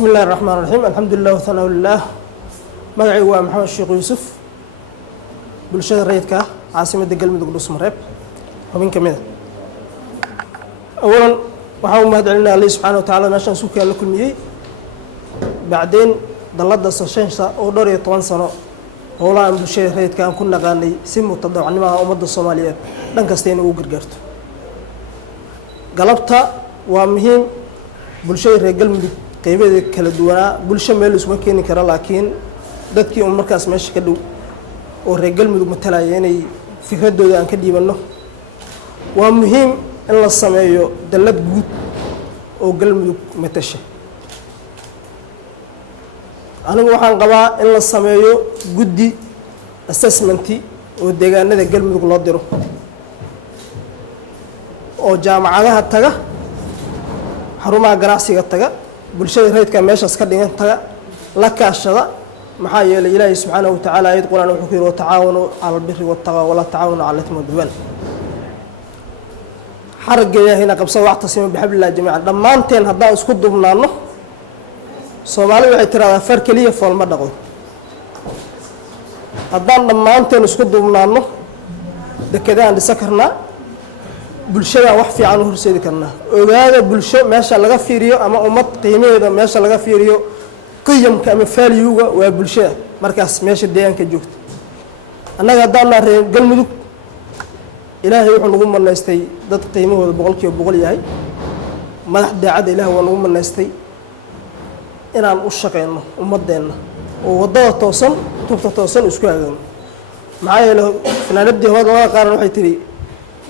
بسم الله الرحمن الرحيم الحمد لله وثناء لله مقعي waa محمد الشيخ يوسف bulshada rayidka caasimada galmudug dhusmareeb xubin kamid awalan waxaan u mahadcelinaa Allah subhanahu wa ta'ala meeshan suuqa la kulmiyay bacdeen dalada sashansa oo dhowr iyo 10 sano howlaha bulshada rayidka aan ku naqaanay si mutadawacnimo ummadda Soomaaliyeed dhan kasta inay u gargaarto galabta waa muhiim bulshada reer galmudug qaybadeeda kala duwanaa bulsho meel isma keeni kara laakiin dadkii oo markaas meesha ka dhow oo reer galmudug matalaya inay fikradooda aan ka dhiibano waa muhiim in la sameeyo dalad guud oo galmudug matasha anigu waxaan qabaa in la sameeyo guddi assessment oo deegaanada galmudug loo diro oo jaamacadaha taga xarumaha ganacsiga taga bulshada rayidka meeshaas ka dhigan taga la kaashada maxaa yeelay Ilaahay subhanahu wa ta'ala ayad quraan wuxuu ku yiri tacaawunu 'ala al-birri wat-taqwa wa la tacaawunu 'ala al-ithmi wal-'udwan xargeeya hina qabso waqtasimo bihablillah jamiican dhamaanteen haddaan isku dubnaano Soomaalidu waxay tiraahdaa far kaliya fool ma dhaqo haddaan dhamaanteen isku dubnaano dekedaan dhisa karnaa bulshada wax fiican u horseedi karnaa ogaada bulsho meesha laga fiiriyo ama ummad qiimaheeda meesha laga fiiriyo qiyamka ama value-ga waa bulshada markaas meesha deegaanka joogto annaga haddaan reer galmudug Ilaahay wuxuu nagu manaystay dad qiimahooda boqolkiiba boqol yahay madax daacad Ilaahay waa nagu manaystay inaan u shaqeyno ummadeena oo wadada toosan tubta toosan isku hagaagno maxaa yeelay fanaanadii hooda qaar waxay tiri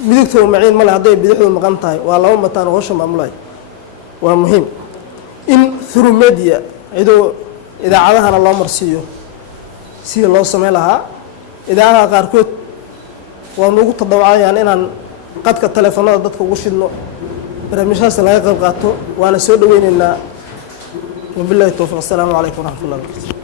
midigtooda maciin ma leh hadday bidixdu maqan tahay waa laba mataan hawsha maamulay waa muhiim in through media idoo idaacadahana loo marsiiyo sida loo sameyn lahaa idaacadaha qaarkood waa nagu tadawacayaan inaan qadka telefoonada dadka ugu shidno barnaamijyadas laga qayb qaato waana soo dhaweynaynaa wabillahi tawfiiq assalaamu calaykum waraxmatullahi wabarakatuh